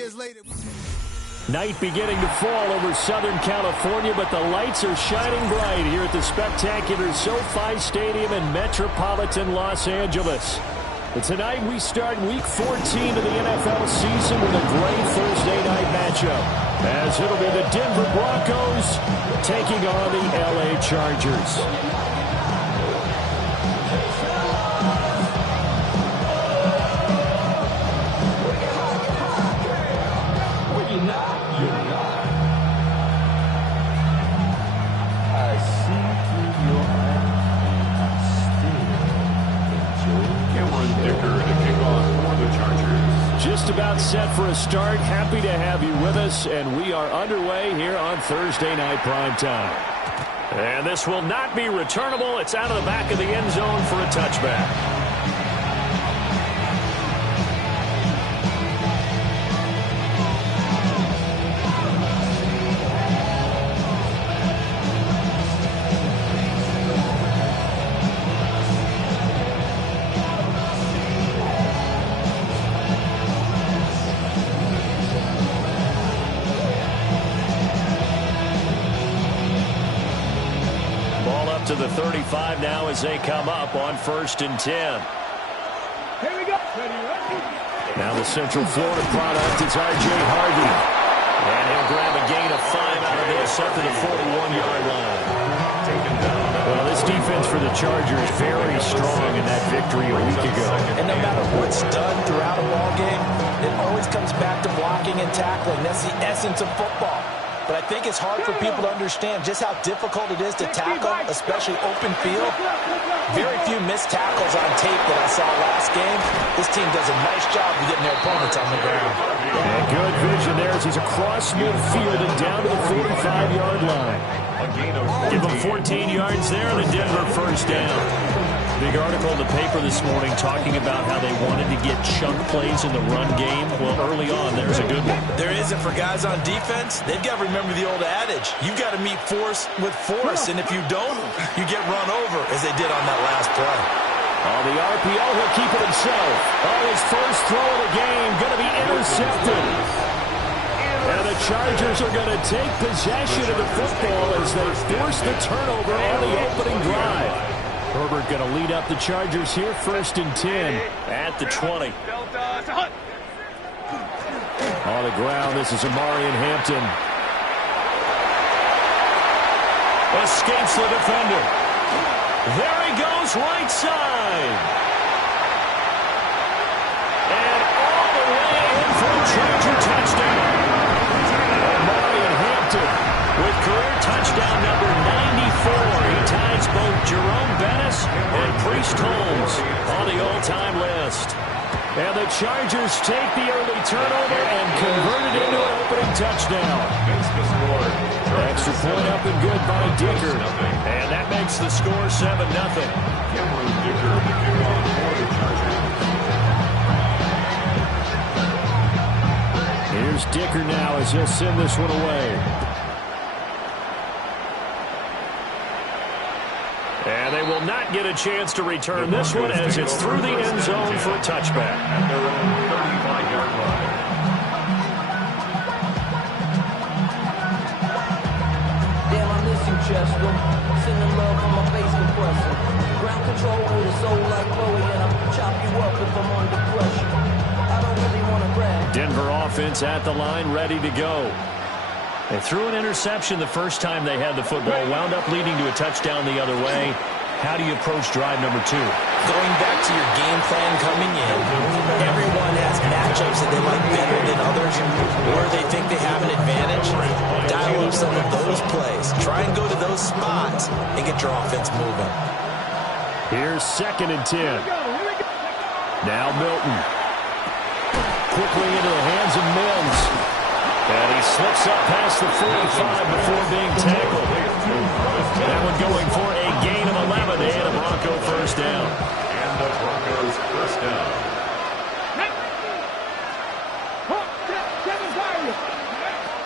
years later. Night beginning to fall over Southern California, but the lights are shining bright here at the spectacular SoFi Stadium in metropolitan Los Angeles. And tonight we start Week 14 of the NFL season with a great Thursday night matchup, as it'll be the Denver Broncos taking on the LA Chargers. Just about set for a start. Happy to have you with us, and we are underway here on Thursday Night Primetime. And this will not be returnable. It's out of the back of the end zone for a touchback. To the 35 now as they come up on 1st and 10. Here we go. Now the Central Florida product is R.J. Harvey. And he'll grab a gain of 5 out of this up to the 41-yard line. Well, this defense for the Chargers very strong in that victory a week ago. And no matter what's done throughout a ball game, it always comes back to blocking and tackling. That's the essence of football. But I think it's hard for people to understand just how difficult it is to tackle, especially open field. Very few missed tackles on tape that I saw last game. This team does a nice job of getting their opponents on the ground. And good vision there as he's across midfield and down to the 45-yard line. Give him 14 yards there, the Denver first down. Big article in the paper this morning talking about how they wanted to get chunk plays in the run game. Well, early on, there's a good one. There isn't for guys on defense. They've got to remember the old adage. You've got to meet force with force, and if you don't, you get run over, as they did on that last play. On the RPO, he'll keep it himself. Oh, his first throw of the game going to be intercepted. And the Chargers are going to take possession of the football as they force the turnover on the opening drive. Herbert going to lead up the Chargers here, 1st and 10 at the 20. On the ground, this is Amarian Hampton. Escapes the defender. There he goes, right side. And all the way in for a Charger touchdown. Amarian Hampton with career touchdown number 94. He ties both Jerome Bettis and Priest Holmes on the all-time list. And the Chargers take the early turnover and convert it into an opening touchdown. Extra point up and good by Dicker. And that makes the score 7-0. Here's Dicker now as he'll send this one away. And they will not get a chance to return this one as it's through the end zone for a touchback. At their own 35-yard line. Damn, I miss you, Chester. Sending love from my face compressor. Ground control with a soul like Chloe, and I'll chop you up if I'm under pressure. I don't really want to brag. Denver offense at the line, ready to go. They threw an interception the first time they had the football, wound up leading to a touchdown the other way. How do you approach drive number 2? Going back to your game plan coming in, everyone has matchups that they like better than others, or they think they have an advantage. Dial up some of those plays. Try and go to those spots and get your offense moving. Here's 2nd and 10. Now Milton. Quickly into the hands of Mills. And he slips up past the 45 before being tackled. That one going for a gain of 11 and a Bronco first down. And the Broncos first down.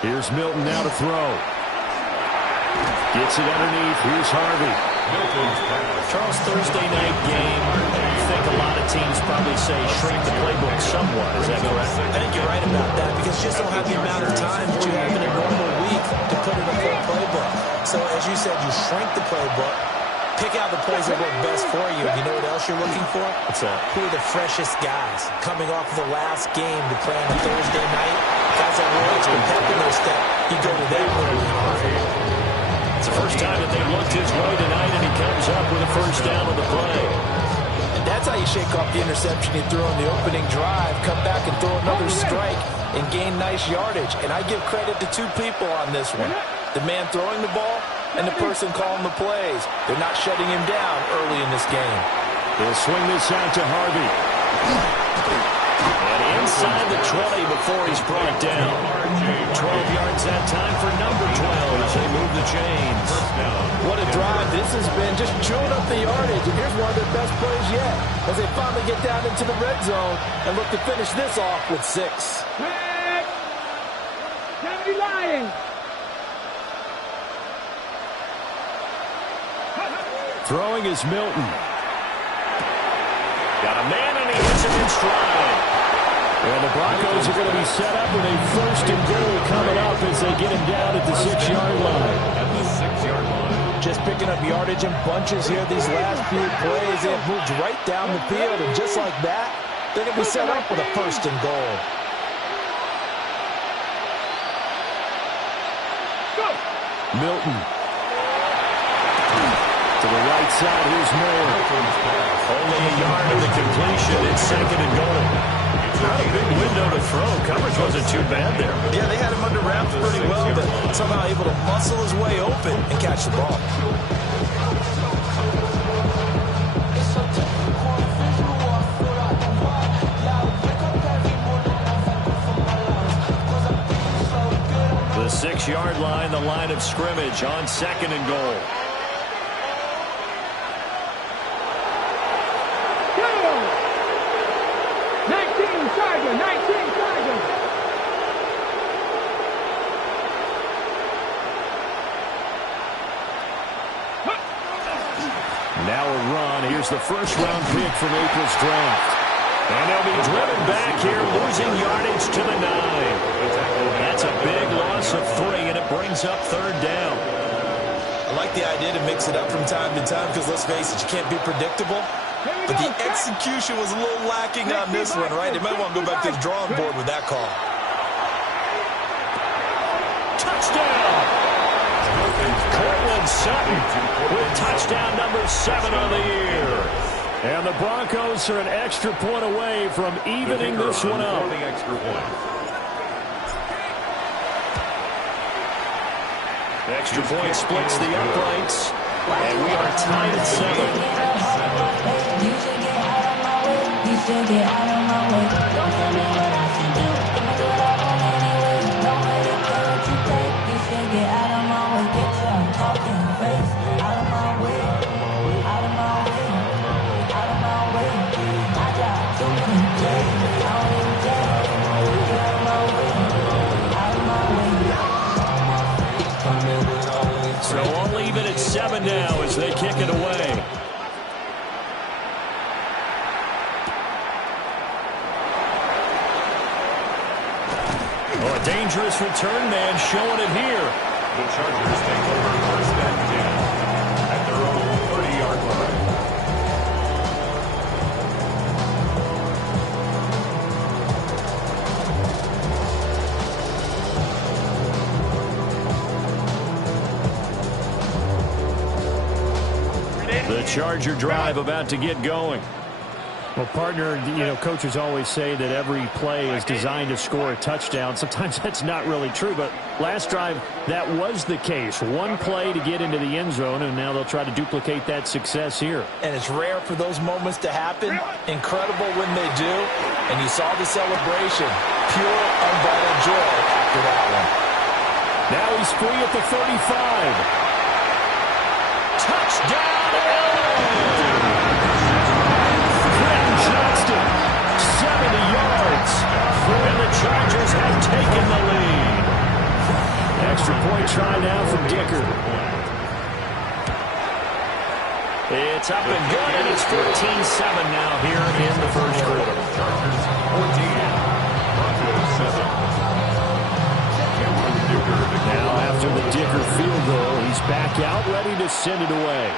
Here's Milton now to throw. Gets it underneath. Here's Harvey. Charles, Thursday night game. I think a lot of teams probably say shrink the playbook somewhat. Is that correct? I think you're right about that because just don't have the amount of time that you have in a normal week to put in a full playbook. So, as you said, you shrink the playbook, pick out the plays that work best for you. You know what else you're looking for? What's that? Who are the freshest guys coming off of the last game to play on a Thursday night? Guys that really extra pep in their step. You go to them early on. It's the first time that they've looked his way tonight, and he comes up with a first down on the play. And that's how you shake off the interception you threw on the opening drive, come back and throw another strike and gain nice yardage. And I give credit to two people on this one. The man throwing the ball and the person calling the plays. They're not shutting him down early in this game. He'll swing this out to Harvey. And inside the 20 before he's brought down. 12 yards that time for number 12 as they move the chains. What a drive this has been, just chewing up the yardage. And here's one of their best plays yet as they finally get down into the red zone and look to finish this off with 6. Red. Kennedy Lions. Throwing is Milton. Got a man and he hits him in stride. And the Broncos are going to be set up with a first and goal coming up as they get him down at the 6-yard line. At the 6-yard line. Just picking up yardage in bunches here these last few plays. They have moved right down the field, and just like that, they're going to be set up with a first and goal. Milton. To the right side, here's Moore. Only a yard of the completion. It's second and goal. Not a big window to throw. Coverage wasn't too bad there. Yeah, they had him under wraps pretty well, but somehow able to muscle his way open and catch the ball. The 6-yard line, the line of scrimmage on second and goal. Now a run. Here's the first-round pick from April's draft. And they'll be driven back here, losing yardage to the 9. That's a big loss of 3, and it brings up third down. I like the idea to mix it up from time to time because, let's face it, you can't be predictable. But the execution was a little lacking on this one, right? They might want to go back to the drawing board with that call. Touchdown! Cortland Sutton with touchdown number 7 on the year. And the Broncos are an extra point away from evening this one up. Extra point splits the uprights. And we are tied at 7. You should get out of my way. You should get out of my way. Don't tell me what I should do. I'ma do what I want anyway. Don't let it care what you think. You should get out of my way. Get your talking face out of my way. Out of my way. Out of my way. I got too many days. I don't even care. Get out of my way. Out of my way. So I'll leave it at 7 now as they kick it away. Oh, a dangerous return man showing it here. The Chargers take over first and 10 at their own 30-yard line. The Charger drive about to get going. Well, partner, coaches always say that every play is designed to score a touchdown. Sometimes that's not really true, but last drive, that was the case. One play to get into the end zone, and now they'll try to duplicate that success here. And it's rare for those moments to happen. Incredible when they do. And you saw the celebration. Pure, unbridled joy after that one. Now he's free at the 35. Touchdown, Johnston, 70 yards, and the Chargers have taken the lead. Extra point try now from Dicker. It's up and good, and it's 14-7 now here in the first quarter. Chargers 14, Broncos 7. back out, ready to send it away.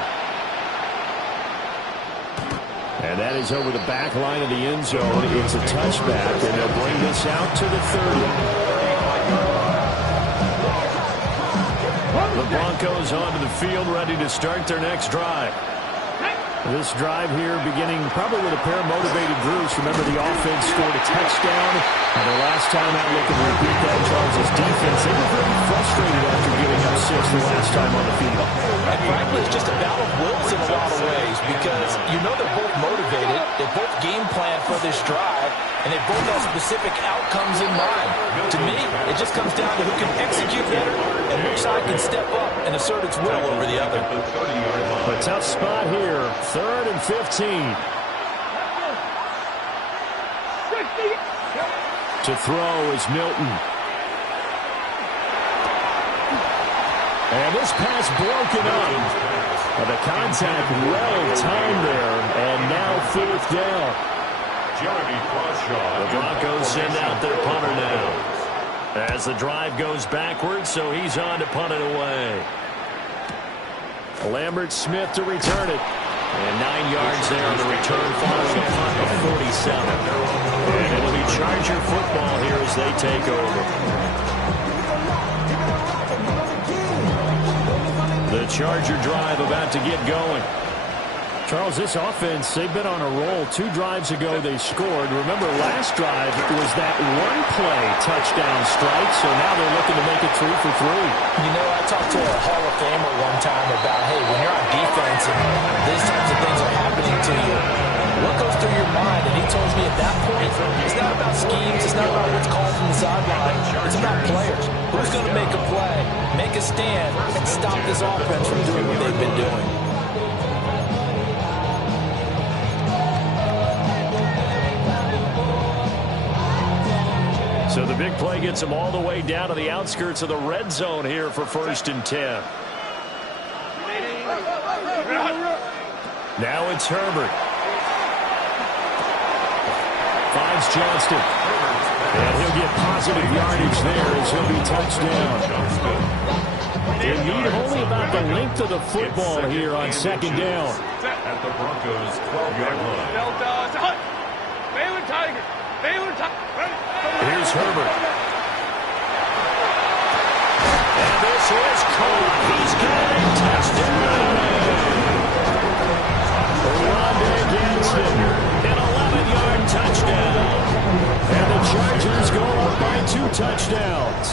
And that is over the back line of the end zone. It's a touchback, and they'll bring this out to the 30. The Broncos onto the field, ready to start their next drive. This drive here beginning probably with a pair of motivated groups. Remember, the offense scored a touchdown. And the last time out, looking to repeat that, Charles' defense, they were very frustrated after giving up 6 the last time on the field. And frankly, it's just a battle of wills in a lot of ways because you know they're both motivated. They both game plan for this drive, and they both have specific outcomes in mind. To me, it just comes down to who can execute better and which side can step up and assert its will over the other. A tough spot here, 3rd and 15. To throw is Milton. And this pass broken up. The contact well timed there, and now 4th down. The Broncos send out their punter now. As the drive goes backwards, so he's on to punt it away. Lambert Smith to return it. And 9 yards there on the return following a punt of 47. And it'll be Charger football here as they take over. The Charger drive about to get going. Charles, this offense, they've been on a roll. 2 drives ago they scored. Remember, last drive was that one-play touchdown strike, so now they're looking to make it 3 for 3. You know, I talked to a Hall of Famer one time about, hey, when you're on defense and these types of things are happening to you, what goes through your mind? And he told me at that point, it's not about schemes, it's not about what's called from the sideline, it's about players. Who's going to make a play, make a stand, and stop this offense from doing what they've been doing? So the big play gets them all the way down to the outskirts of the red zone here for 1st and 10. Now it's Herbert. Finds Johnston. And he'll get positive yardage there as he'll be touched down. They need only about the length of the football here on 2nd down. At the Broncos' 12-yard line. Baylor Tiger. Baylor Tiger. Here's Herbert. And this is caught. He's got a touchdown. Rondé Gadsden, an 11-yard touchdown. And the Chargers go up by 2 touchdowns.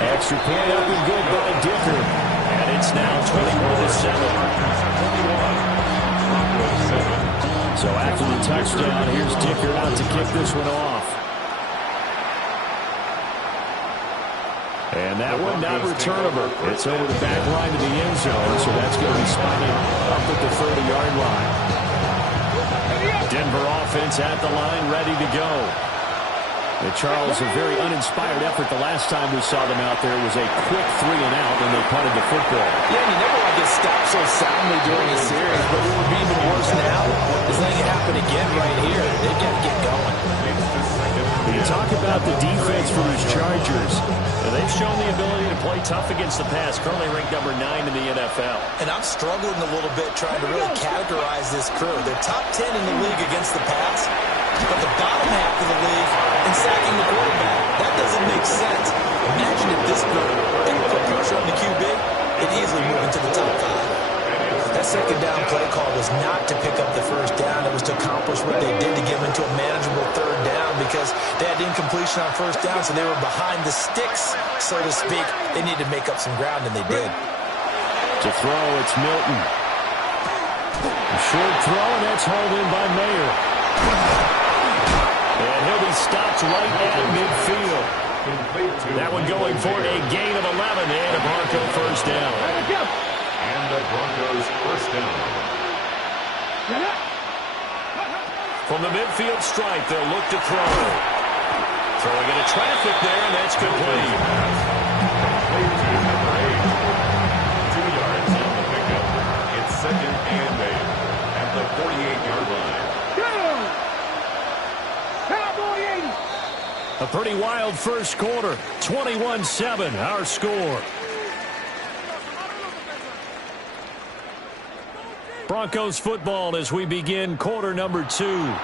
Extra point up and good by Dicker. And it's now 21-7. So after the touchdown, here's Dicker out to kick this one off. And that one not returnable. It's over the back line of the end zone, so that's going to be spotted up at the 30-yard line. Denver offense at the line, ready to go. And Charles, a very uninspired effort the last time we saw them out there was a quick 3-and-out when they punted the football. Yeah, you never want to get stopped so soundly during a series, but what would be even worse now is letting it happen again right here. They've got to get going. When you talk about the defense for these Chargers, they've shown the ability to play tough against the pass, currently ranked number 9 in the NFL. And I'm struggling a little bit trying to really categorize this crew. They're top 10 in the league against the pass, but the bottom half of the league in sacking the quarterback. That doesn't make sense. Imagine if this group didn't put pressure on the QB, it'd easily move into the top 5. That 2nd down play call was not to pick up the 1st down. It was to accomplish what they did to get them into a manageable 3rd down because they had incompletion on 1st down, so they were behind the sticks, so to speak. They needed to make up some ground, and they did. To throw, it's Milton. A short throw, and that's hauled in by Mayer. And he'll be stopped right at midfield. That one going for a gain of 11 and a Bronco 1st down. And the Broncos' 1st down. From the midfield stripe, they'll look to throw. Throwing into traffic there, and that's complete. 2 yards on the pickup. It's 2nd and 8 at the 48-yard line. Cowboy 80. A pretty wild first quarter. 21-7, our score. Broncos football as we begin quarter number 2.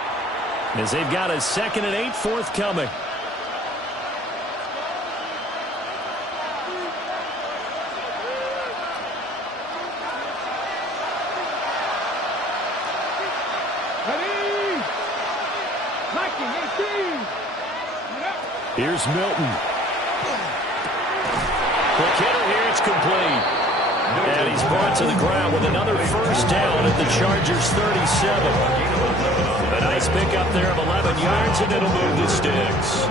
As they've got a 2nd and 8 forthcoming. Here's Milton. Quick hitter here, it's complete. And he's brought to the ground with another first down at the Chargers' 37. A nice pickup there of 11 yards, and it'll move the sticks.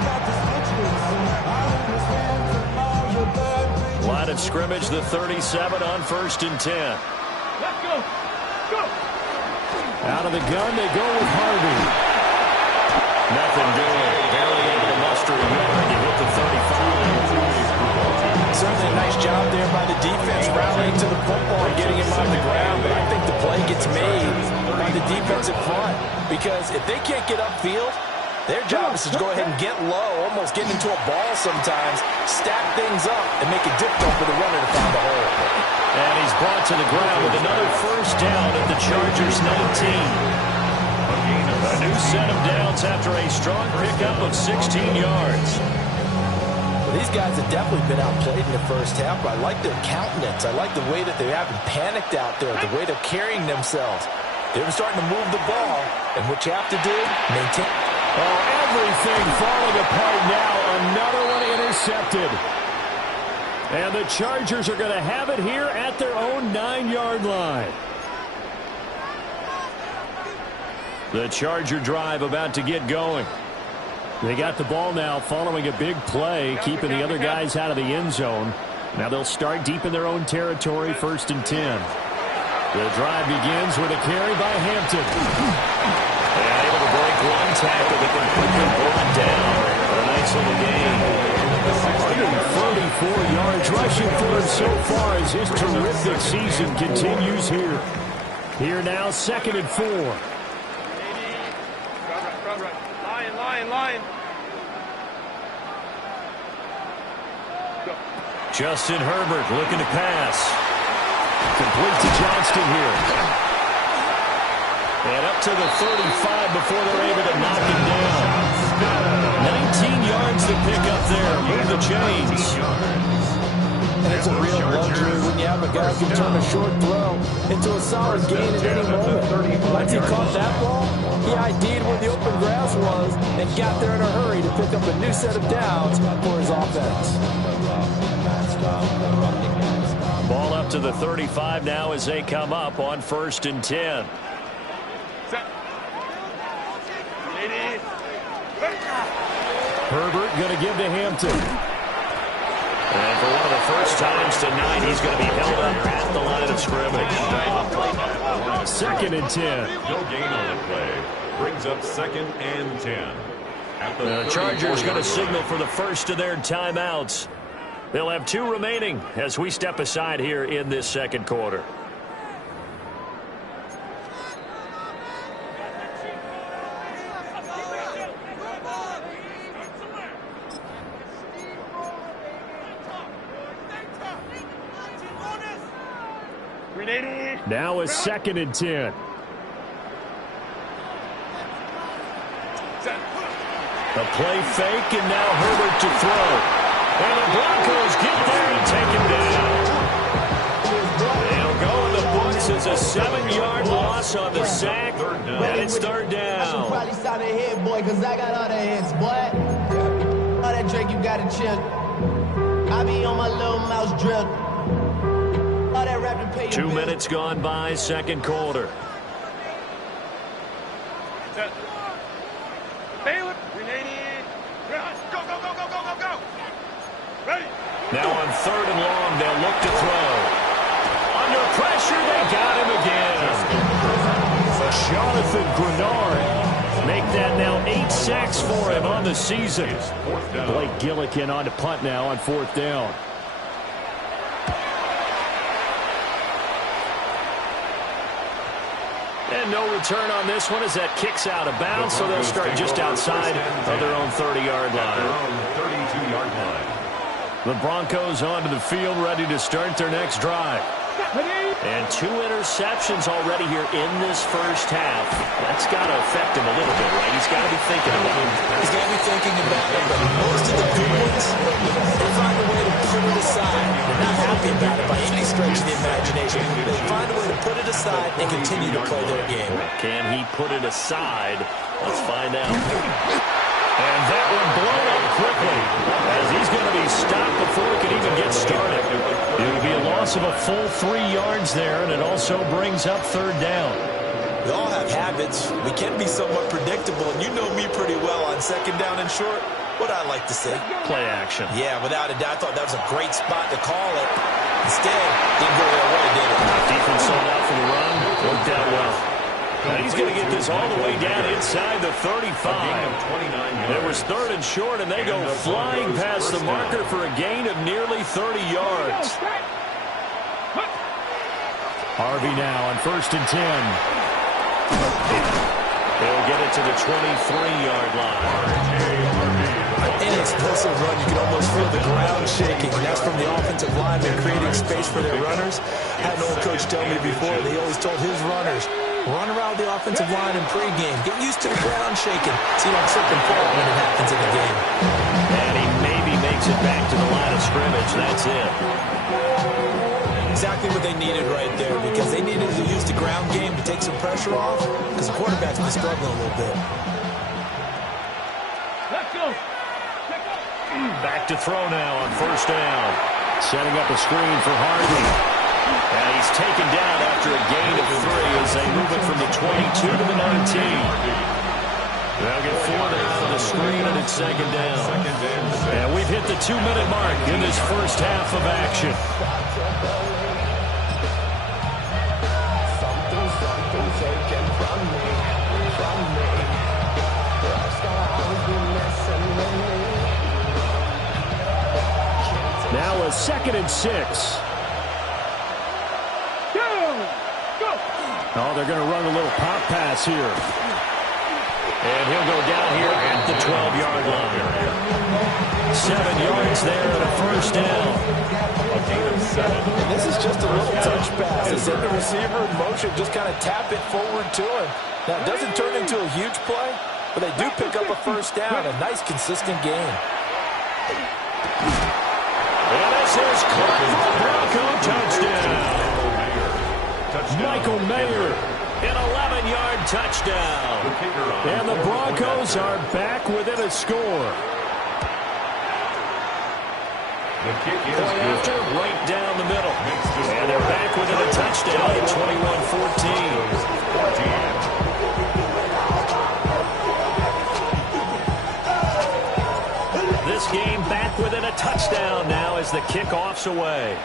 Line of scrimmage, the 37 on 1st and 10. Let's go. Go. Out of the gun, they go with Harvey. Nothing doing. Barely able to muster a yard to hit the 35. Certainly a nice job there by the defense rallying to the football and getting him on the ground. But I think the play gets made by the defensive front. Because if they can't get upfield, their job is to go ahead and get low, almost get into a ball sometimes, stack things up, and make it difficult for the runner to find the hole. And he's brought to the ground with another first down at the Chargers' 19. A new set of downs after a strong pickup of 16 yards. Well, these guys have definitely been outplayed in the first half, but I like their countenance. I like the way that they haven't panicked out there, the way they're carrying themselves. They're starting to move the ball, and what you have to do, maintain. Oh, everything falling apart now. Another one intercepted. And the Chargers are going to have it here at their own 9-yard line. The Charger drive about to get going. They got the ball now following a big play, keeping the other guys out of the end zone. Now they'll start deep in their own territory, 1st and 10. The drive begins with a carry by Hampton. And able to break one tackle, but then quickly brought down for a nice little gain. 134 yards rushing for him so far as his terrific season continues here. Here now, 2nd and 4. Line. Justin Herbert looking to pass. Complete to Johnston here. And up to the 35 before they're able to knock him down. 19 yards to pick up there. Move the chains. And it's a real luxury when you have a guy who can turn a short throw into a solid gain at any moment. Once he caught that ball, he ID'd where the open grass was and got there in a hurry to pick up a new set of downs for his offense. Ball up to the 35 now as they come up on 1st and 10. Herbert going to give to Hampton. And for one of the first times tonight, he's going to be held up at the line of scrimmage. 2nd and 10. No gain on the play. Brings up 2nd and 10. The Chargers going to signal for the first of their timeouts. They'll have 2 remaining as we step aside here in this 2nd quarter. Now a 2nd and 10. A play fake, and now Herbert to throw. And the Broncos get there and take him down. They'll go in the books as a 7-yard loss on the sack, and it's 3rd down. I should probably sign a hit, boy, because I got all the hits, boy. All that Drake, you got to chill. I be on my little mouse drill. 2 minutes gone by, 2nd quarter. Now on 3rd and long, they'll look to throw. Under pressure, they got him again. Jonathan Grenard make that now 8 sacks for him on the season. Blake Gillikin on to punt now on 4th down. And And no return on this one as that kicks out of bounds, so they'll start just outside of their own 30-yard line. 32-yard line. The Broncos onto the field, ready to start their next drive. And 2 interceptions already here in this first half. That's got to affect him a little bit, right? He's got to be thinking about it. He's got to be thinking about it, but most of the good ones, they find a way to put it aside. They're not happy about it by any stretch of the imagination. They find a way to put it aside and continue to play their game. Can he put it aside? Let's find out. And that one blown up quickly as he's going to be stopped before he can even get started. It'll be a loss of a full 3 yards there, and it also brings up 3rd down. We all have habits. We can be somewhat predictable, and you know me pretty well on 2nd down and short. What I like to say. Play action. Yeah, without a doubt, I thought that was a great spot to call it. Instead, didn't go their way, did it? Defense sold out for the run. Worked out well. And he's going to get this all the way down inside the 35. There was 3rd and short, and they go flying past the marker for a gain of nearly 30 yards. Harvey now on 1st and 10. They'll get it to the 23-yard line. Any explosive run, you can almost feel the ground shaking. That's from the offensive linemen creating space for their runners. I had an old coach tell me before that he always told his runners, run around the offensive line in pregame. Get used to the ground shaking so you don't trip and fall when it happens in the game. And he maybe makes it back to the line of scrimmage. That's it. Exactly what they needed right there, because they needed to use the ground game to take some pressure off, because the quarterback's been struggling a little bit. Let's go. Back to throw now on 1st down. Setting up a screen for Harvey. And he's taken down after a gain of 3 as they move it from the 22 to the 19. They'll get 4 out of the screen, and it's 2nd down. And we've hit the 2-minute mark in this first half of action. Now a 2nd and 6. Oh, they're going to run a little pop pass here. And he'll go down here at the 12-yard line. 7 yards there and a 1st down. A gain of 7. And this is just a little touch pass. They send the receiver in motion, just kind of tap it forward to him. Now, it doesn't turn into a huge play, but they do pick up a 1st down. A nice, consistent gain. And this is caught for a Bronco touchdown. Michael Mayer, an 11-yard touchdown. And the Broncos are back within a score. The kick is Point after, right down the middle. And they're back within a touchdown at 21-14. This game back within a touchdown now as the kickoff's away.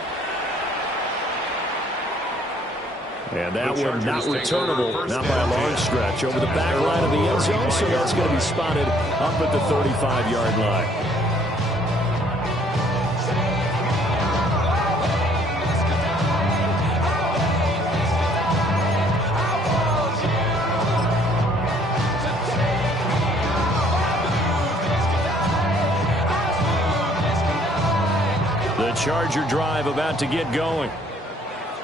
And that one not returnable, not by a long stretch, over the back line of the end zone, so that's going to be spotted up at the 35-yard line. The Charger drive about to get going.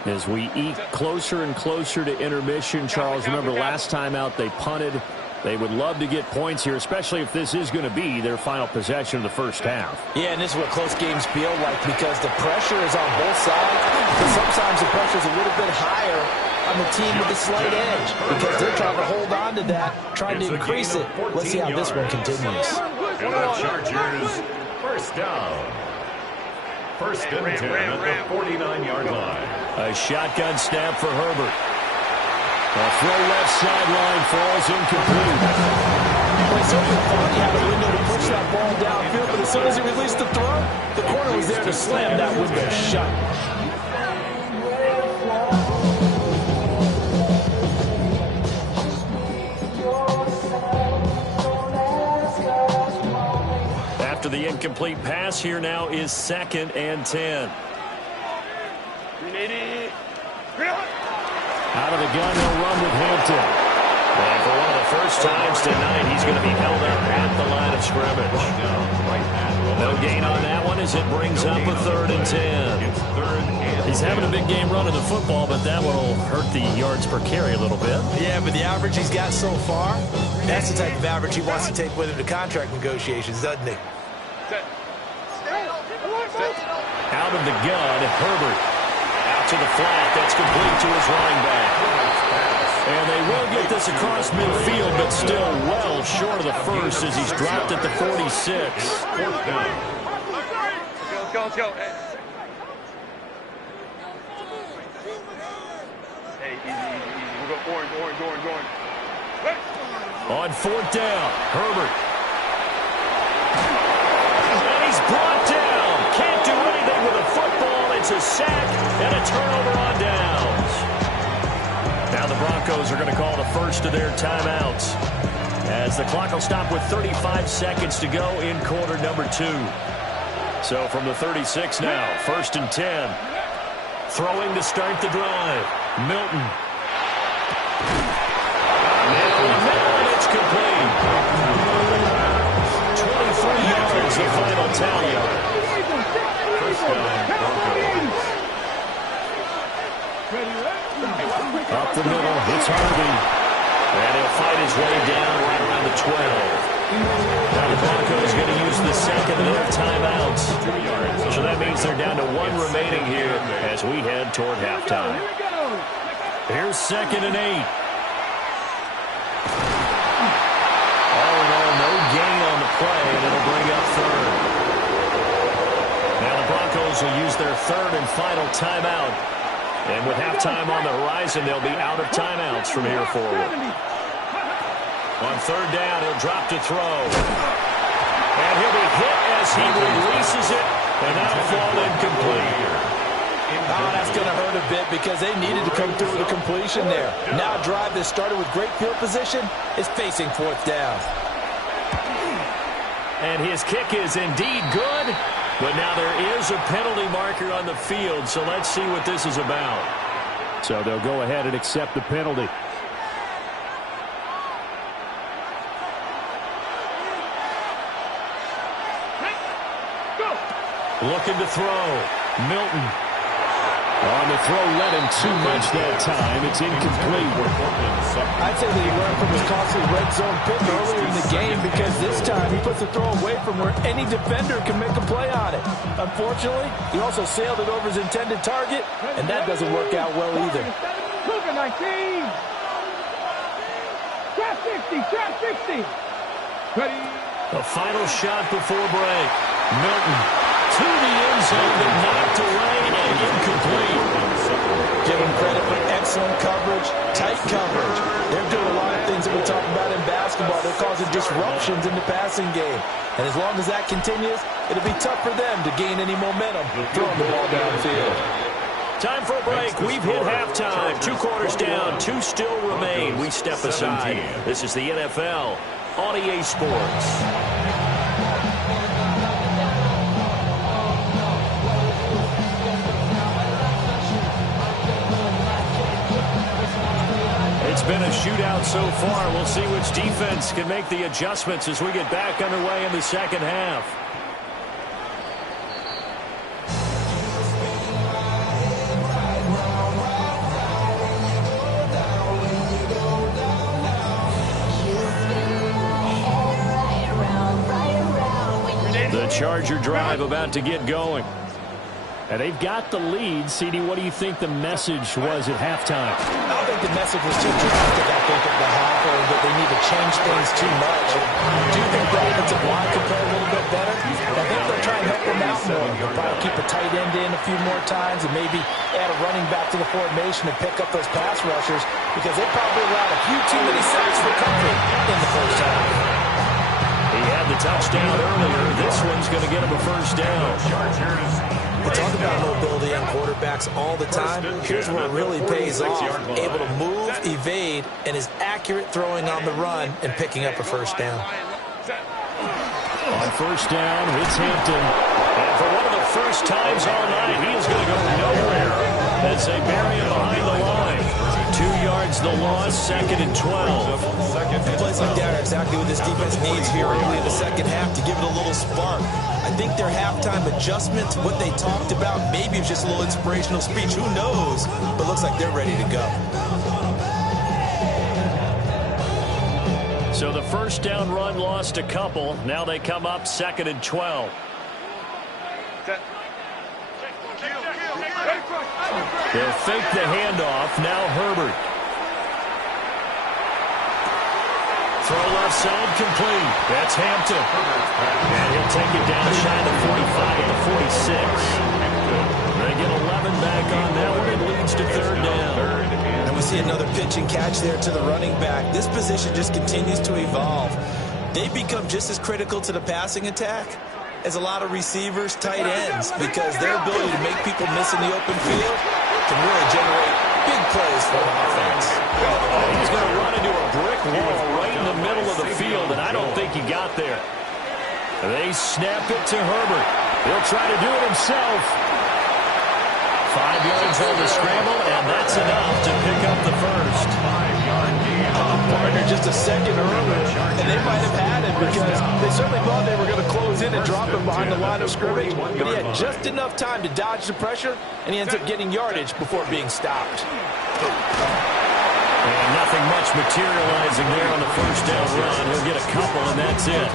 As we eke closer and closer to intermission, Charles, remember last time out they punted. They would love to get points here, especially if this is going to be their final possession of the first half. Yeah, and this is what close games feel like, because the pressure is on both sides. But sometimes the pressure is a little bit higher on the team with the slight edge, because they're trying to hold on to that, trying to increase it. Let's see how this one continues. And the Chargers, 1st down. 1st and 10 at the 49-yard line. A shotgun snap for Herbert. A throw left sideline falls incomplete. Well, he certainly thought he had a window to push that ball downfield, but as soon as he released the throw, the corner was there to slam that window shut. After the incomplete pass, here now is 2nd and 10. Out of the gun, they'll run with Hampton. And for one of the first times tonight, he's going to be held up at the line of scrimmage. No gain on that one as it brings up a 3rd and 10. He's having a big game running the football, but that one will hurt the yards per carry a little bit. Yeah, but the average he's got so far, that's the type of average he wants to take with him to contract negotiations, doesn't he? Out of the gun, Herbert. Out to the flat. That's complete to his running back. And they will get this across midfield, but still well short of the first as he's dropped at the 46. Let's go. Hey, easy. We'll go orange. On 4th down, Herbert. And he's brought down. Can't do anything with a football. It's a sack and a turnover on downs. Now the Broncos are going to call the first of their timeouts, as the clock will stop with 35 seconds to go in quarter number 2. So from the 36 now, 1st and 10. Throwing to start the drive. Milton. And it's complete. 23 yards, the final tally. Up the middle, it's Harvey. And he'll fight his way down right around the 12. Now the Broncos going to use the second of their timeouts. So that means they're down to 1 remaining here as we head toward halftime. Here's 2nd and 8. All in all, no gain on the play, and it'll bring up 3rd. Now the Broncos will use their 3rd and final timeout. And with halftime on the horizon, they'll be out of timeouts from here forward. On 3rd down, he'll drop to throw. And he'll be hit as he releases it, and that'll fall incomplete. Oh, that's going to hurt a bit because they needed to come through with a completion there. Now a drive that started with great field position is facing 4th down. And his kick is indeed good, but now there is a penalty marker on the field, so let's see what this is about. So they'll go ahead and accept the penalty. Looking to throw. Milton. On the throw, led him too much that time. It's incomplete. I'd say that he learned from his costly red zone pick earlier in the game, because this time he puts the throw away from where any defender can make a play on it. Unfortunately, he also sailed it over his intended target, and that doesn't work out well either. Look at 19. Trap 60. Ready. A final shot before break. Milton to the end zone, but knocked away and incomplete. Give him credit for excellent coverage, tight coverage. They're doing a lot of things that we talk about in basketball. They're causing disruptions in the passing game. And as long as that continues, it'll be tough for them to gain any momentum throwing the ball downfield. Time for a break. We've hit halftime. 2 quarters down. 2 still remain. We step aside. This is the NFL on EA Sports. It's been a shootout so far. We'll see which defense can make the adjustments as we get back underway in the second half. The Charger drive about to get going. And they've got the lead. CD, what do you think the message was at halftime? I don't think the message was too drastic. I think at the half, or that they need to change things too much. I do think the offensive line can play a little bit better. I think they'll try and help them out more. They'll probably keep a tight end in a few more times and maybe add a running back to the formation and pick up those pass rushers, because they probably allowed a few too many sacks for comfort in the first half. He had the touchdown earlier. This one's going to get him a first down. We talk about mobility in quarterbacks all the time. Here's where it really pays off. Able to move, evade, and is accurate throwing on the run and picking up a first down. On first down, it's Hampton. And for one of the first times all night, he is going to go nowhere as they bury him behind the line. 2 yards, the loss, 2nd and 12. Plays like that are exactly what this defense needs here early in the second half to give it a little spark. I think their halftime adjustment, what they talked about, maybe it's just a little inspirational speech. Who knows? But looks like they're ready to go. So the first down run lost a couple. Now they come up 2nd and 12. They'll fake the handoff. Now Herbert. Throw left side complete. That's Hampton. And he'll take it down shy of the 45 at the 46. They get 11 back on that one. It leads to 3rd down. And we see another pitch and catch there to the running back. This position just continues to evolve. They become just as critical to the passing attack as a lot of receivers, tight ends, because their ability to make people miss in the open field can really generate big plays for an offense. He's going to run into a brick wall right in the middle of the field, and I don't think he got there. They snap it to Herbert. He'll try to do it himself. 5 yards on the scramble, and that's enough to pick up the first. Partner just a second earlier, and they might have had it because they certainly thought they were going to close in and drop him behind the line of scrimmage, but he had just enough time to dodge the pressure, and he ends up getting yardage before being stopped. And nothing much materializing there on the first down run. He'll get a couple, and that's it.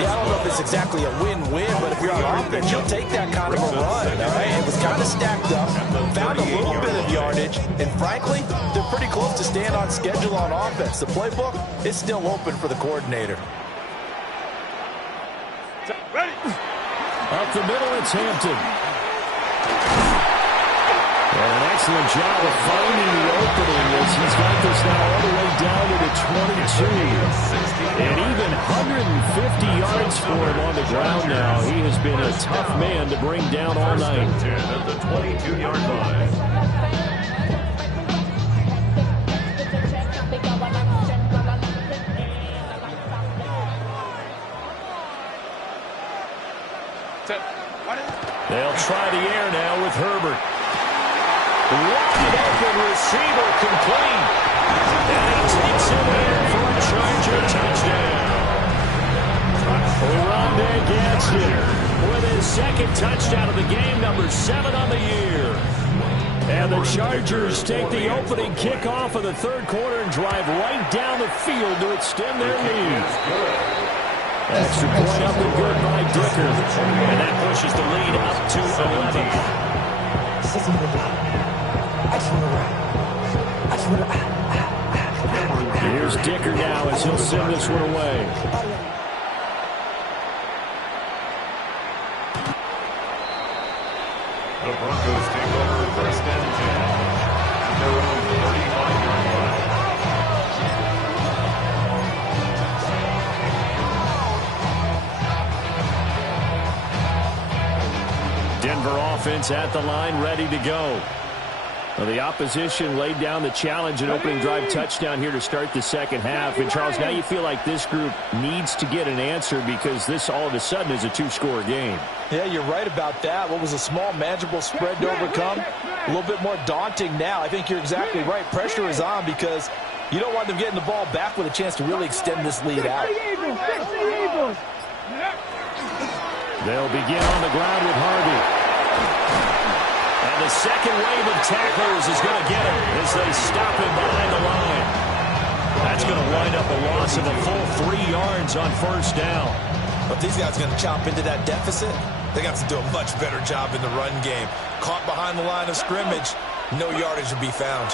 Yeah, I don't know if it's exactly a win-win, but if you're on offense, you'll take that kind of a run, all right? It was kind of stacked up, found a little bit of yardage, and frankly, they're pretty close to staying on schedule on offense. The playbook is still open for the coordinator. Up the middle, it's Hampton. And an excellent job of finding the opening as he's got this now all the way down to the 22. And even 150 yards for him on the ground now. He has been a tough man to bring down all night. At the 22-yard line. They'll try the air now with Herbert. Wide open receiver complete. And he takes it in for a Charger touchdown. Rondé Gadsden with his 2nd touchdown of the game, number 7 on the year. And the Chargers take the opening kickoff of the 3rd quarter and drive right down the field to extend their lead. Extra point up and good by Dicker. And that pushes the lead up to 11. Here's Dicker now as he'll send this one away. The Broncos take over 1st and 10. Their own 35-yard line. Denver offense at the line, ready to go. Well, the opposition laid down the challenge and opening drive touchdown here to start the second half. And, Charles, now you feel like this group needs to get an answer because this all of a sudden is a 2-score game. Yeah, you're right about that. What was a small, manageable spread to overcome, a little bit more daunting now. I think you're exactly right. Pressure is on because you don't want them getting the ball back with a chance to really extend this lead out. They'll begin on the ground with Harvey. And the second wave of tacklers is going to get him as they stop him behind the line. That's going to wind up a loss of a full 3 yards on 1st down. But these guys are going to chop into that deficit. They got to do a much better job in the run game. Caught behind the line of scrimmage, no yardage to be found.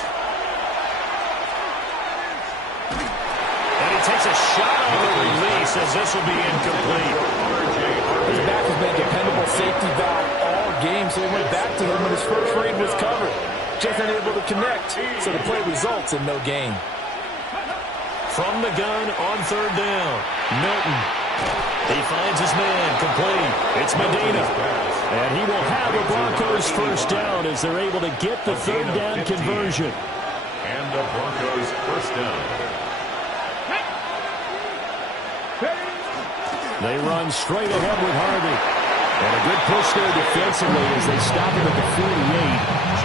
And he takes a shot on the release as this will be incomplete. His back has been a dependable safety valve all game, so he went back to him when his first read was covered. Just unable to connect, so the play results in no gain. From the gun on 3rd down, Milton. He finds his man, complete. It's Medina. And he will have the Broncos 1st down as they're able to get the 3rd down conversion. And the Broncos 1st down. They run straight ahead with Harvey. And a good push there defensively as they stop him at the 48.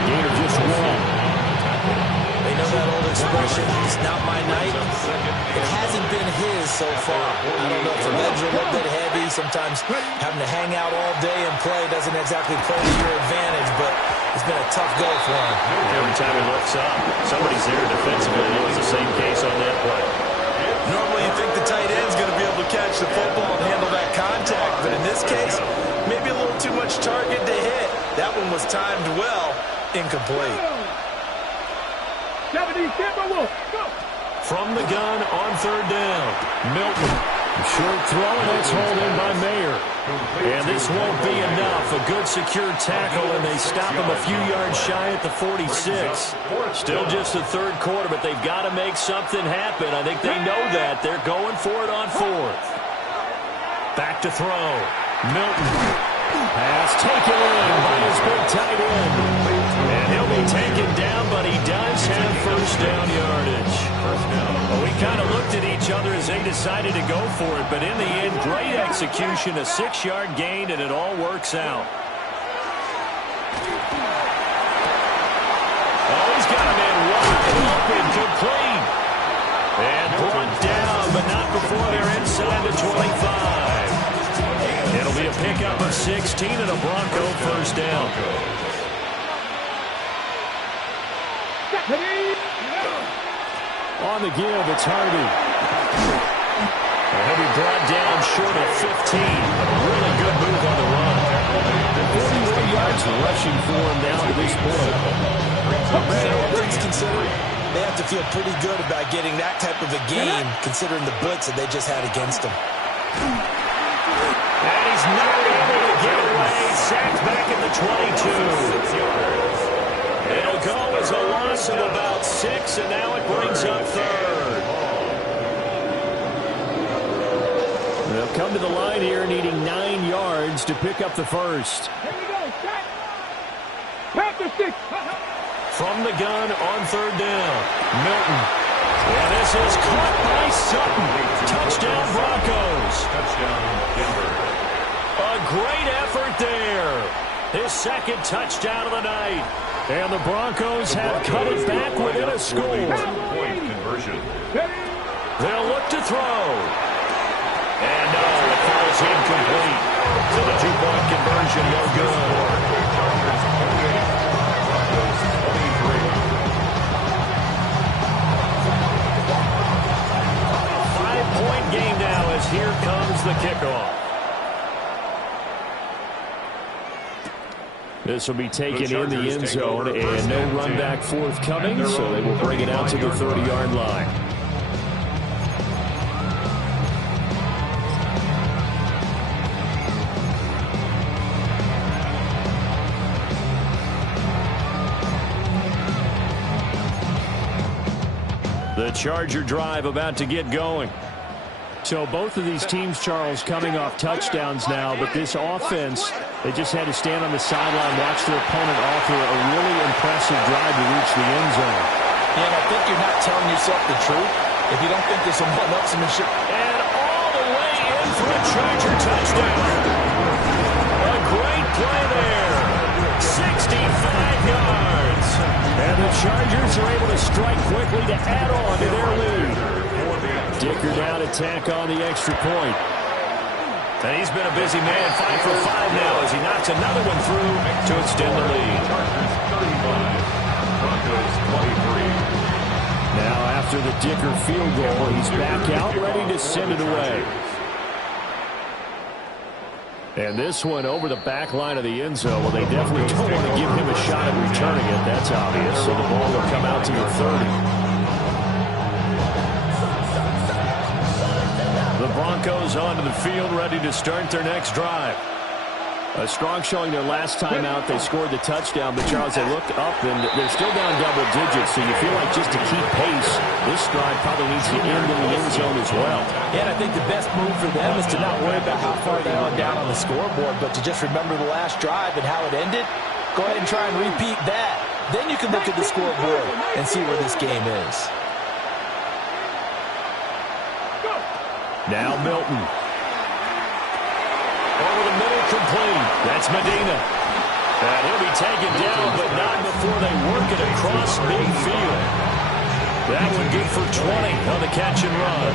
Gain of just 1. They know that expression, it's not my night. It hasn't been his so far. I don't know if the legs are a little bit heavy. Sometimes having to hang out all day and play doesn't exactly play to your advantage, but it's been a tough go for him. Every time he looks up, somebody's there defensively. It was the same case on that play. Normally you think the tight end's going to be able to catch the football and handle that contact, but in this case, maybe a little too much target to hit. That one was timed well, incomplete. 70, Timberwolves, go! From the gun on third down, Milton. Short throw, and that's hauled in by Mayer. And this won't be enough. A good secure tackle, and they stop him a few yards shy at the 46. Still just the third quarter, but they've got to make something happen. I think they know that. They're going for it on fourth. Back to throw. Milton. Pass taken in by his big tight end. And he'll be taken down, but he does have first down yardage. Well, we kind of looked at each other as they decided to go for it, but in the end, great execution, a 6-yard gain, and it all works out. Oh, he's got a man wide open, complete. And brought down, but not before they're inside the 25. It'll be a pickup of 16 and a Bronco first down. On the give, it's Hardy. And he'll be brought down short of 15. Really good move on the run. 41 yards rushing for him now to this point. All things considered, they have to feel pretty good about getting that type of a game, considering the blitz that they just had against them. And he's not able to get away. Sacked back at the 22. It'll go as a loss of about 6, and now it brings up third. They'll come to the line here needing 9 yards to pick up the first. Here we go, set! Panther 6! From the gun on third down, Milton. And this is caught by Sutton. Touchdown Broncos. Touchdown Denver. A great effort there. His second touchdown of the night. And the Broncos have cut it back within a score. Two-point conversion. They'll look to throw. And no, it falls incomplete. So the two-point conversion no good. Game now as here comes the kickoff. This will be taken in the end zone, and no run back forthcoming, so they will bring it out to the 30-yard line. The Charger drive about to get going. So both of these teams, Charles, coming off touchdowns now, but this offense, they just had to stand on the sideline, watch their opponent offer a really impressive drive to reach the end zone. And I think you're not telling yourself the truth if you don't think there's some one-upsmanship. And all the way in for a Charger touchdown. A great play there. 65 yards. And the Chargers are able to strike quickly to add on to their lead. Dicker down to tack on the extra point. And he's been a busy man, 5 for 5 now as he knocks another one through to extend the lead. Chargers 35, Broncos 23. Now after the Dicker field goal, he's back out ready to send it away. And this one over the back line of the end zone. Well, they definitely don't want to give him a shot at returning it. That's obvious. So the ball will come out to the 30. The Broncos onto the field, ready to start their next drive. A strong showing their last time out. They scored the touchdown, but Charles, they looked up, and they're still down double digits, so you feel like just to keep pace, this drive probably needs to end in the end zone as well. And I think the best move for them is to not worry about how far they are down on the scoreboard, but to just remember the last drive and how it ended. Go ahead and try and repeat that. Then you can look at the scoreboard and see where this game is. Now Milton. Over the middle, complete. That's Medina. And he'll be taken down, but not before they work it across midfield. That one good for 20 on the catch and run.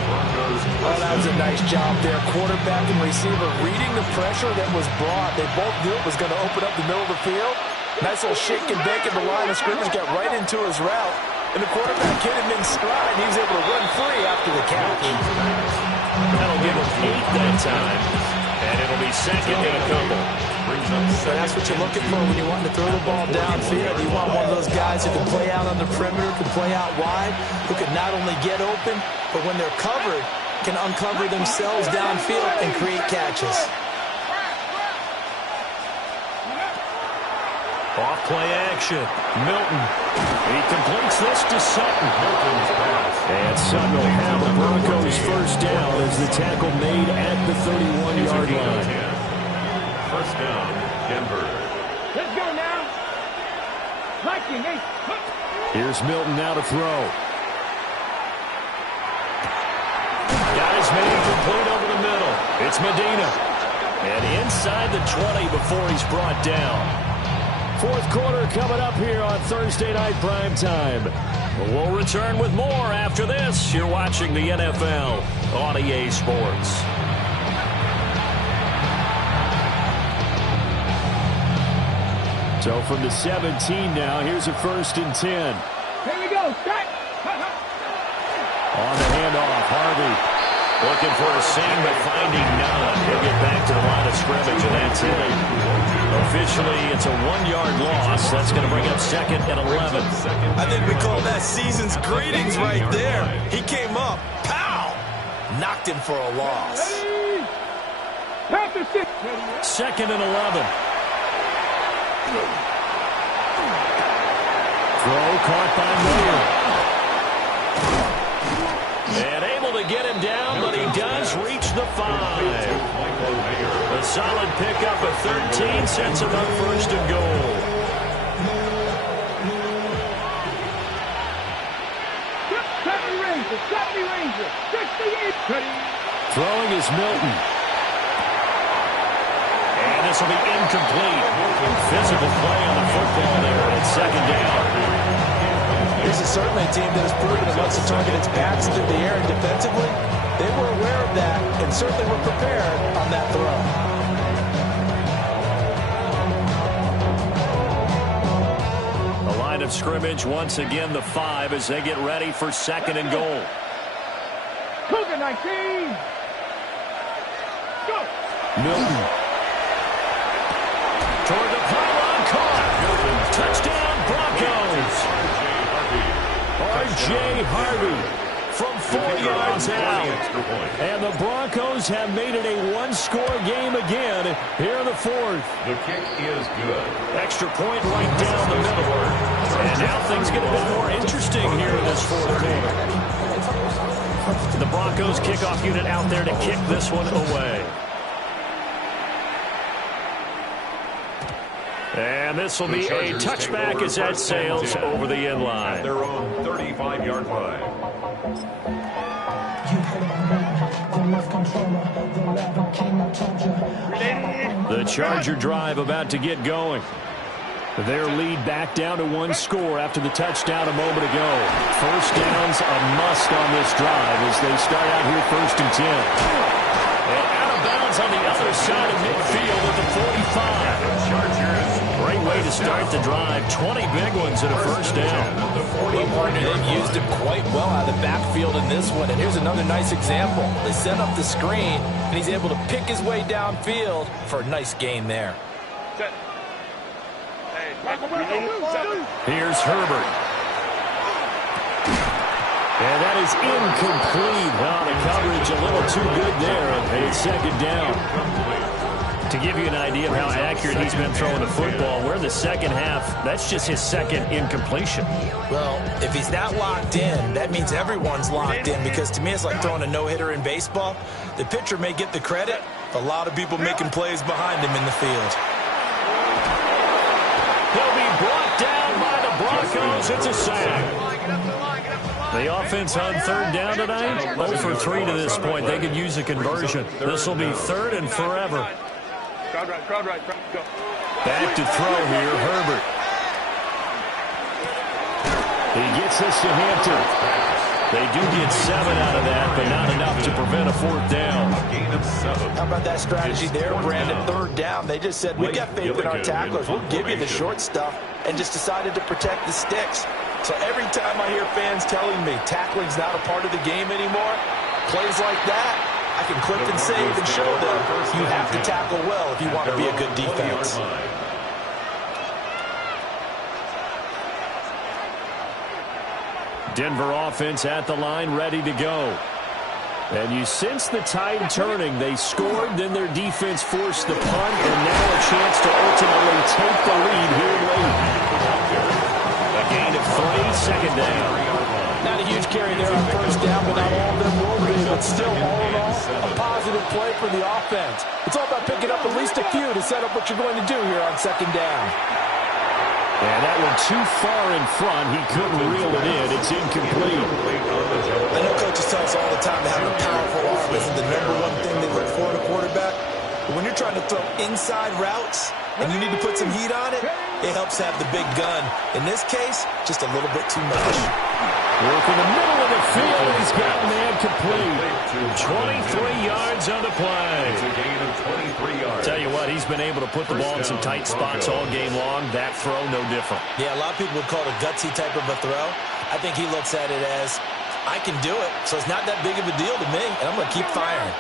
Oh, that was a nice job there. Quarterback and receiver reading the pressure that was brought. They both knew it was going to open up the middle of the field. Nice little shake and bake at the line of scrimmage, got right into his route. And the quarterback hit him in stride. He was able to run free after the catch. That'll give him 8 that time. And it'll be second and a couple. So that's what you're looking for when you want to throw the ball downfield. You want one of those guys who can play out on the perimeter, can play out wide, who can not only get open, but when they're covered, can uncover themselves downfield and create catches. Off play action. Milton. He completes this to Sutton. And Sutton will have a Broncos first down as the tackle made at the 31-yard line. First down, Denver. Let's go now. Hiking, hey. Here's Milton now to throw. Got his man complete over the middle. It's Medina. And inside the 20 before he's brought down. Fourth quarter coming up here on Thursday Night Primetime. We'll return with more after this. You're watching the NFL on EA Sports. So from the 17 now, here's a 1st and 10. Here we go. Start. On the handoff, Harvey. Looking for a seam, but finding none. He'll get back to the line of scrimmage, and that's it. Officially, it's a 1-yard loss. That's going to bring up second and 11. I think we call that season's greetings right there. He came up, pow! Knocked him for a loss. Panther 6. Second and 11. Throw caught by Miller. And able to get him down, but he does reach the 5. A solid pickup of 13 sets him up first and goal. Ranger. 68. Throwing is Milton. And this will be incomplete. Physical play on the football there at second down. This is certainly a team that has proven it wants to target its backs through the air, and defensively, they were aware of that and certainly were prepared on that throw. The line of scrimmage, once again, the 5 as they get ready for second and goal. Cougar 19. Go. Milton. Toward the pylon, caught. Touchdown, Broncos. R.J. Harvey from 4 yards out. And the Broncos have made it a one-score game again here in the 4th. The kick is good. Extra point right down the middle. And now things get a bit more interesting here in this 4th quarter. The Broncos kickoff unit out there to kick this one away. And this will be a touchback as that sails over the end line. Their own 35-yard line. The Charger drive about to get going. Their lead back down to 1 score after the touchdown a moment ago. First down's a must on this drive as they start out here 1st and 10. And out of bounds on the other side of midfield at the 45. Chargers. Great way to start the drive. 20 big ones and a first down. Well, partner, they've used him quite well out of the backfield in this one. And here's another nice example. They set up the screen, and he's able to pick his way downfield for a nice gain there. Here's Herbert. And that is incomplete. Well, the coverage a little too good there. And it's second down. To give you an idea of how accurate he's been throwing the football, we're in the second half. That's just his second incompletion. Well, if he's that locked in, that means everyone's locked in, because to me it's like throwing a no-hitter in baseball. The pitcher may get the credit, a lot of people making plays behind him in the field. He'll be brought down by the Broncos. It's a sack. The offense on 3rd down tonight, 0 for 3 to this point. They could use a conversion. This will be 3rd and forever. Crowd right, go. Back to throw here, Herbert. He gets this to Hampton. They do get 7 out of that, but not enough to prevent a 4th down. A gain of 7. How about that strategy there, Brandon? 3rd down. They just said, we got faith in our tacklers. We'll give you the short stuff, and just decided to protect the sticks. So every time I hear fans telling me tackling's not a part of the game anymore, plays like that, I can click and save and show them you have to tackle well if you want to be a good defense. Denver offense at the line, ready to go. And you sense the tide turning. They scored, then their defense forced the punt, and now a chance to ultimately take the lead here late. A gain of 3, 2nd down. Not a huge carry there on 1st down, but not all of them will be. But still, all in all, a positive play for the offense. It's all about picking up at least a few to set up what you're going to do here on 2nd down. And that one too far in front. He couldn't reel it in. It's incomplete. I know coaches tell us all the time that having a powerful arm isn't the #1 thing they look for in a quarterback. But when you're trying to throw inside routes and you need to put some heat on it, it helps have the big gun. In this case, just a little bit too much. Work in the middle of the field. He's got a man complete. 23 yards on the play. It's a gain of 23 yards. Tell you what, he's been able to put the ball in some tight spots all game long. That throw, no different. Yeah, a lot of people would call it a gutsy type of a throw. I think he looks at it as, I can do it, so it's not that big of a deal to me, and I'm going to keep firing.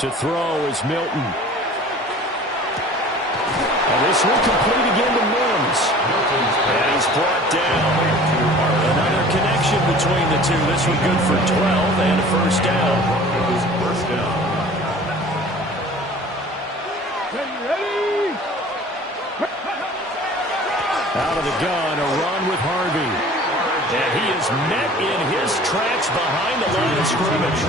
To throw is Milton. And this one complete again to Mims. And he's brought down. Another connection between the two. This one good for 12 and a 1st down. First down. Out of the gun, a run with Harvey. And he is met in his tracks behind the line of scrimmage.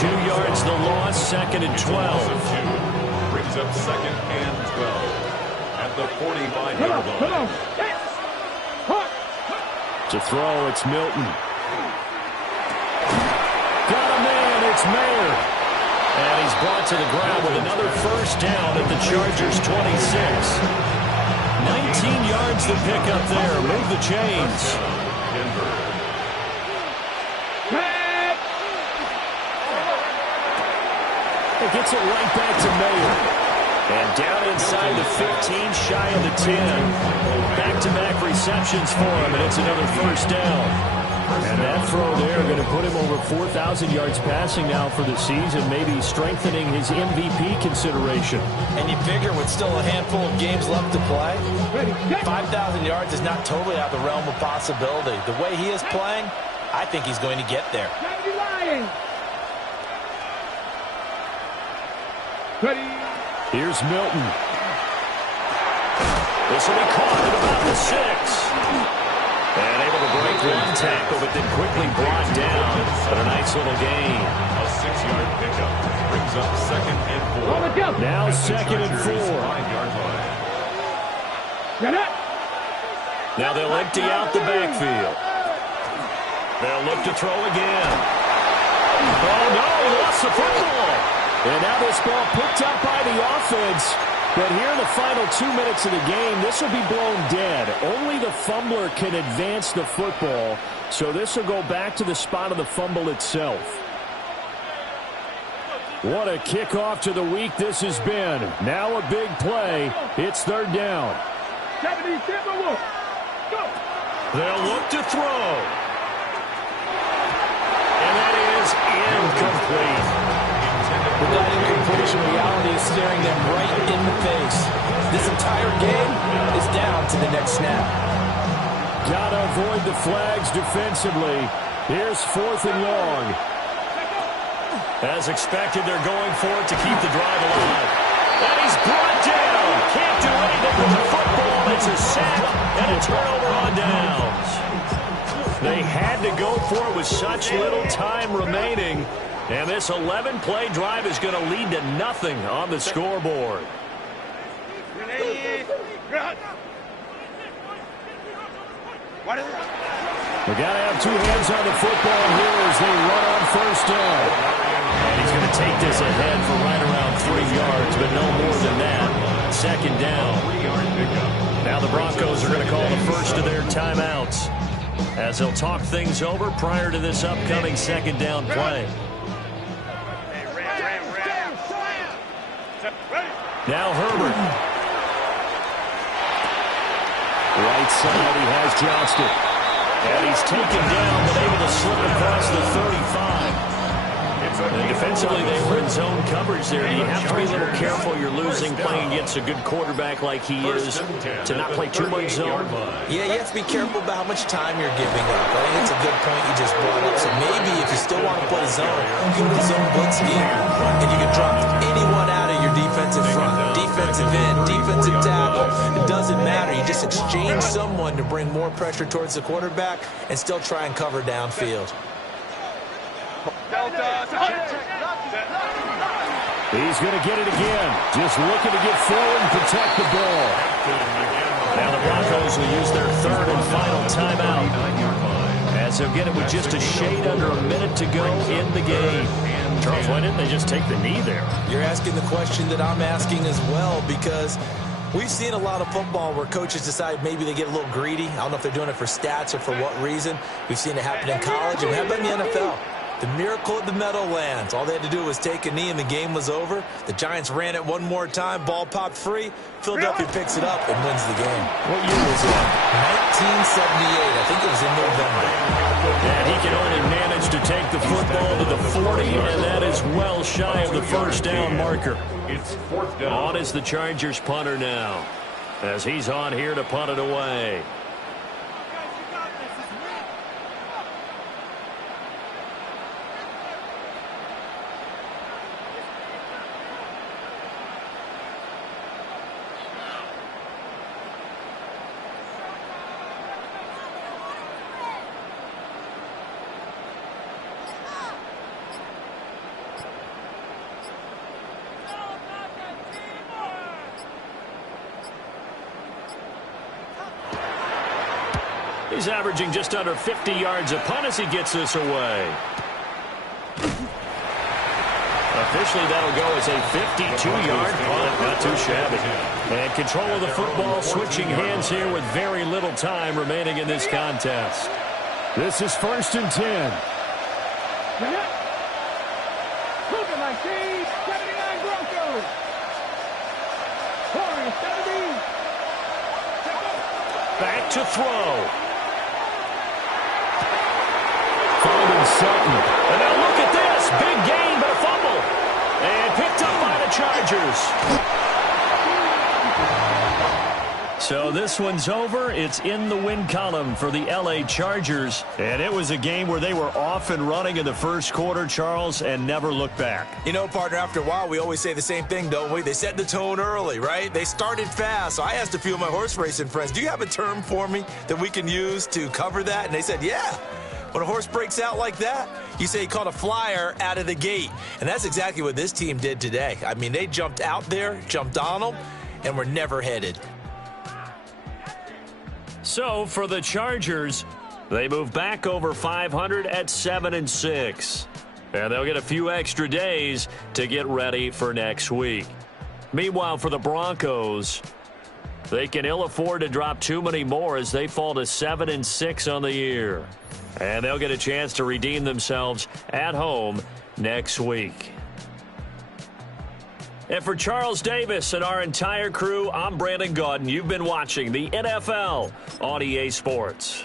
2 yards the loss, 2nd and 12. Brings up 2nd and 12. At the 45-yard line. To throw, it's Milton. Got a man, it's Mayer. And he's brought to the ground with another 1st down at the Chargers' 26. 19 yards to pick up there. Move the chains. It gets it right back to Mayer. And down inside the 15, shy of the 10. Back-to-back receptions for him, and it's another 1st down. And that throw there going to put him over 4,000 yards passing now for the season, maybe strengthening his MVP consideration. And you figure with still a handful of games left to play, 5,000 yards is not totally out of the realm of possibility. The way he is playing, I think he's going to get there. Here's Milton. This will be caught at about the 6. And able to break one tackle, but then quickly brought down. But a nice little gain. A 6-yard pickup brings up 2nd and 4. Now 2nd and 4. 5-yard line. Now they'll empty out the backfield. They'll look to throw again. Oh, no, he lost the football. And now this ball picked up by the offense. But here in the final 2 minutes of the game, this will be blown dead. Only the fumbler can advance the football. So this will go back to the spot of the fumble itself. What a kickoff to the week this has been. Now a big play. It's 3rd down. They'll look to throw. And that is incomplete. With that incompletion, reality is staring them right in the face. This entire game is down to the next snap. Gotta avoid the flags defensively. Here's 4th and long. As expected, they're going for it to keep the drive alive. And he's brought down. Can't do anything with the football. It's a sack and a turnover on downs. They had to go for it with such little time remaining. And this 11-play drive is going to lead to nothing on the scoreboard. We got to have 2 hands on the football here as they run on 1st down. And he's going to take this ahead for right around 3 yards, but no more than that. 2nd down. Now the Broncos are going to call the first of their timeouts. as they'll talk things over prior to this upcoming second down play. Now Herbert. Right side, he has Johnston. And he's taken down, but able to slip across the 35. And defensively, they were in zone coverage there. You have to be a little careful. You're losing playing against a good quarterback like he is to not play too much zone. Yeah, you have to be careful about how much time you're giving up. I think it's a good point you just brought up. So maybe if you still want to play zone, go to zone blitz scheme, and you can drop anyone out of your defensive front, defensive end, defensive tackle. It doesn't matter. You just exchange someone to bring more pressure towards the quarterback and still try and cover downfield. He's going to get it again. Just looking to get forward and protect the ball. Now the Broncos will use their third and final timeout, as they'll get it with just a shade under a minute to go in the game. Charles, why didn't they just take the knee there? You're asking the question that I'm asking as well, because we've seen a lot of football where coaches decide maybe they get a little greedy. I don't know if they're doing it for stats or for what reason. We've seen it happen in college, and we have in the NFL. The miracle of the Meadowlands. All they had to do was take a knee, and the game was over. The Giants ran it one more time. Ball popped free. Philadelphia picks it up and wins the game. What year was that? 1978. I think it was in November. And he can only manage to take the football to the 40, and that is well shy of the first down marker. It's fourth down. On is the Chargers punter now, as he's on here to punt it away. He's averaging just under 50 yards a punt as he gets this away. Officially, that'll go as a 52-yard punt. Not too shabby. And control of the football switching hands here with very little time remaining in this contest. This is 1st and 10. Cougar 19, 79 Broncos. 70. Back to throw. Finding Sutton. And now look at this. Big gain, but a fumble. And picked up by the Chargers. So this one's over. It's in the win column for the L.A. Chargers. And it was a game where they were off and running in the first quarter, Charles, and never looked back. You know, partner, after a while, we always say the same thing, don't we? They set the tone early, right? They started fast. So I asked a few of my horse racing friends, do you have a term for me that we can use to cover that? And they said, yeah. When a horse breaks out like that, you say he caught a flyer out of the gate. And that's exactly what this team did today. I mean, they jumped out there, jumped on them, and were never headed. So for the Chargers, they move back over 500 at 7-6. And they'll get a few extra days to get ready for next week. Meanwhile, for the Broncos, they can ill afford to drop too many more as they fall to 7-6 on the year. And they'll get a chance to redeem themselves at home next week. And for Charles Davis and our entire crew, I'm Brandon Gaudin. You've been watching the NFL on EA Sports.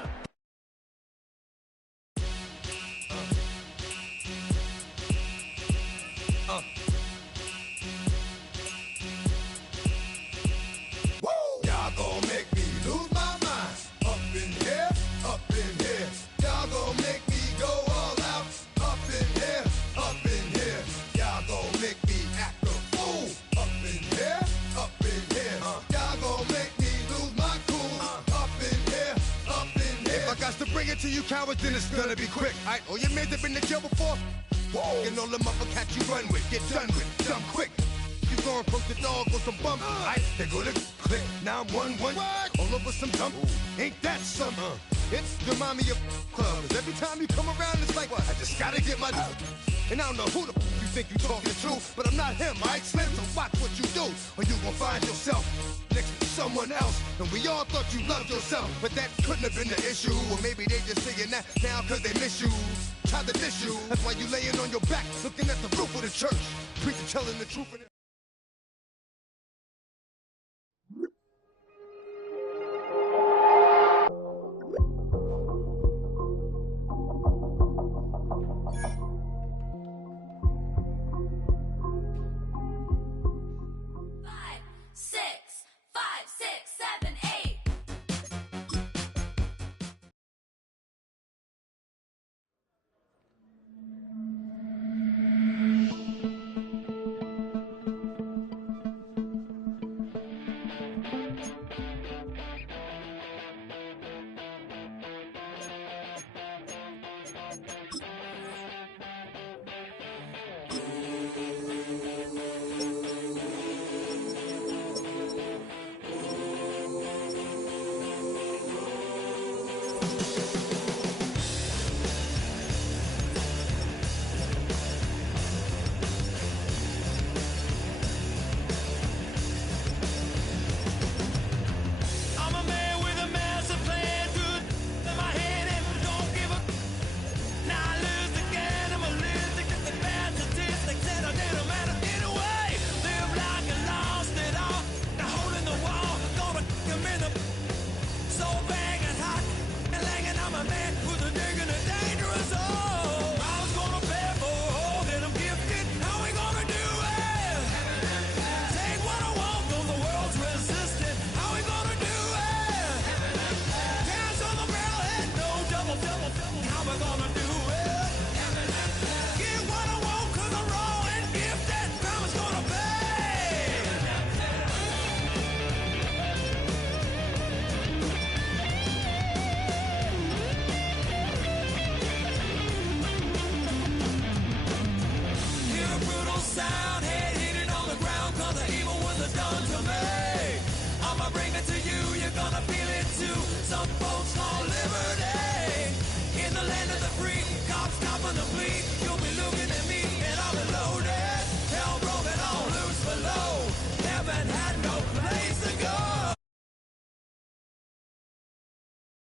To you cowards, then it's gonna be quick. Alright, all your men have been to jail before. Whoa, and all the motherfuckers you run with, get done with, dumb quick. You gon' approach the dog with some bump. Alright, they go to click. Now I'm 1-1. All over some dump. Ain't that some? It's the mommy of club. 'Cause every time you come around, it's like, I just gotta get my. And I don't know who the you think you talking to, but I'm not him, alright, Slim? So watch what you do, or you gon' find yourself next to someone someone else. And we all thought you loved yourself, but that couldn't have been the issue. Or maybe they just saying that now cause they miss you. Try to diss you, that's why you laying on your back, looking at the roof of the church. Preacher telling the truth. Some